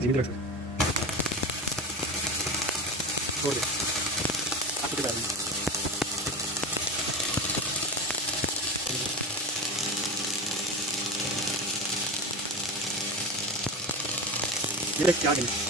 जीवित रख सकते छोड़ दे आपको तो डाल ये देख क्या नहीं